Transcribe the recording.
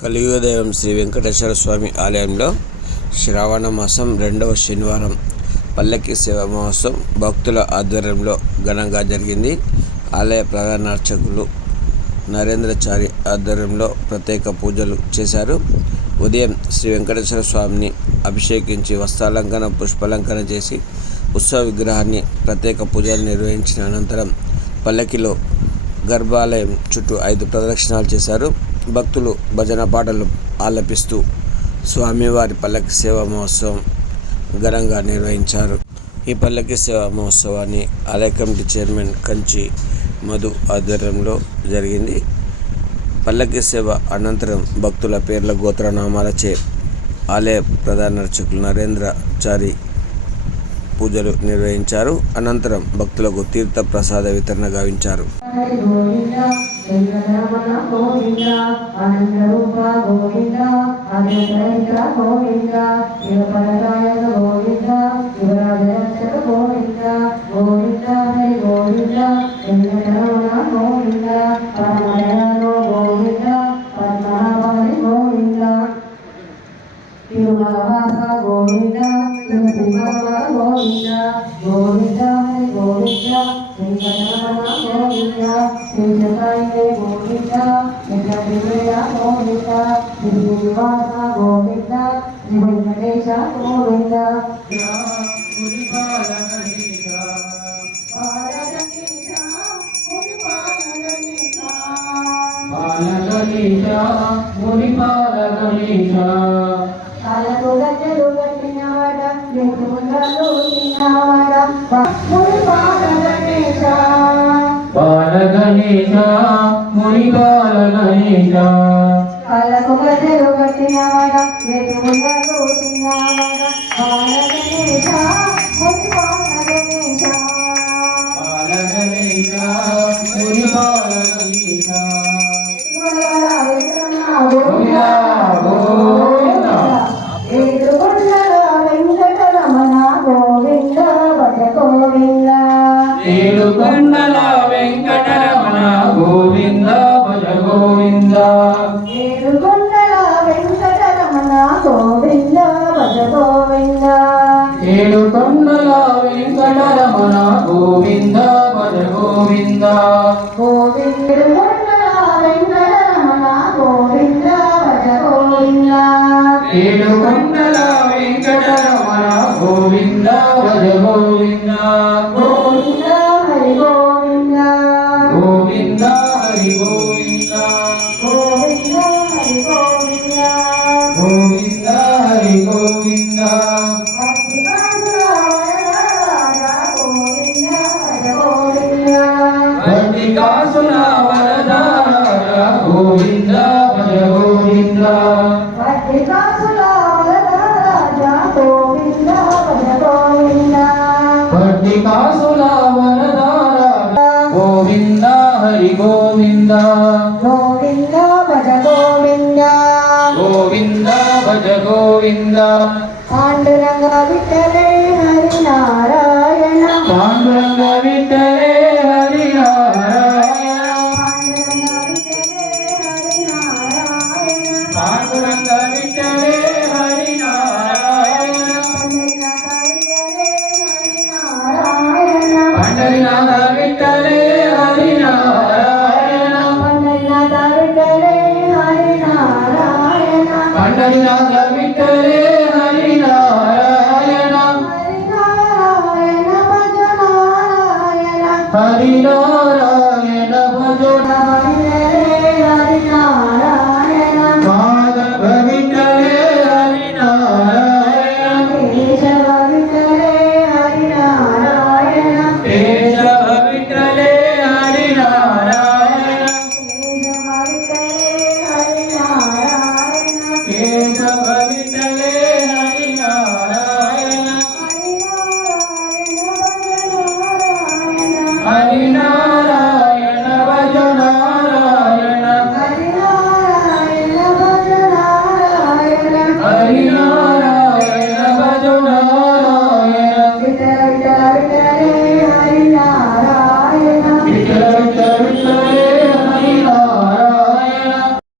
కలియుగదైవం శ్రీ వెంకటేశ్వర స్వామి ఆలయంలో శ్రావణ మాసం రెండవ శనివారం పల్లకి సేవ మహోత్సవం భక్తుల ఆధ్వర్యంలో ఘనంగా జరిగింది. ఆలయ ప్రధాన అర్చకులు నరేంద్రచారి ఆధ్వర్యంలో ప్రత్యేక పూజలు చేశారు. ఉదయం శ్రీ వెంకటేశ్వర స్వామిని అభిషేకించి వస్త్రాలంకరణ పుష్పాలంకరణ చేసి ఉత్సవ విగ్రహాన్ని ప్రత్యేక పూజలు నిర్వహించిన అనంతరం పల్లకిలో గర్భాలయం చుట్టూ ఐదు ప్రదక్షిణాలు చేశారు. భక్తులు భజన పాటలు ఆలపిస్తూ స్వామివారి పల్లకి సేవా మహోత్సవం ఘనంగా నిర్వహించారు. ఈ పల్లకి సేవా మహోత్సవాన్ని ఆలయ కమిటీ చైర్మన్ కంచి మధు ఆధ్వర్యంలో జరిగింది. పల్లకి సేవ అనంతరం భక్తుల పేర్ల గోత్రనామాలచే ఆలయ ప్రధాన అర్చకులు నరేంద్రచారి పూజలు నిర్వహించారు. అనంతరం భక్తులకు తీర్థ ప్రసాద వితరణ గావించారు. హరి గోవింద వెంకటరమణ గోవింద ఆనందరూప గోవింద ఆదిత్ర గోవింద యువపరదాయక గోవింద గోవింద శ్రీశకాయ గోవింద వెంకటేశ్వర గోవింద శ్రీనివాస గోవింద శ్రీ వెంకటేశ గోవింద పాలగణేశ మునిపాలగణేశ పాలగణేశ మునిపాలగణేశ కాళ్ళకు గజ్జలు కట్టినవాడ నెత్తుకుండలు తిన్నవాడ పాలగణేశ మురి పాలగణేశ పాలగణేశ మునిపాలగణేశ గోవిందా, గోవిందా. భజ ఏడుకొండల వెంకటరమణ గోవింద భజ గోవింద ఏడు కొండల వెంకటరమణ గోవింద భజ గోవింద గోవిందుకొండల వెంకటరమణ గోవింద భజ గోవింద ఏడు కొండల వెంకటరమణ గోవింద భజ గోవింద గోవింద హరి గోవింద గోవింద హరి గోవింద వంటి కాసుల వరదార గోవింద భజ గోవింద వంటి వరదార గోవింద హరి గోవింద. గోవింద భజ గోవింద. பாண்டுரங்க விட்டலே ஹரிநாராயண. பண்டரிநாத விட்டலே ஹரிநாராயண. பண்டரிநாத விட்டலே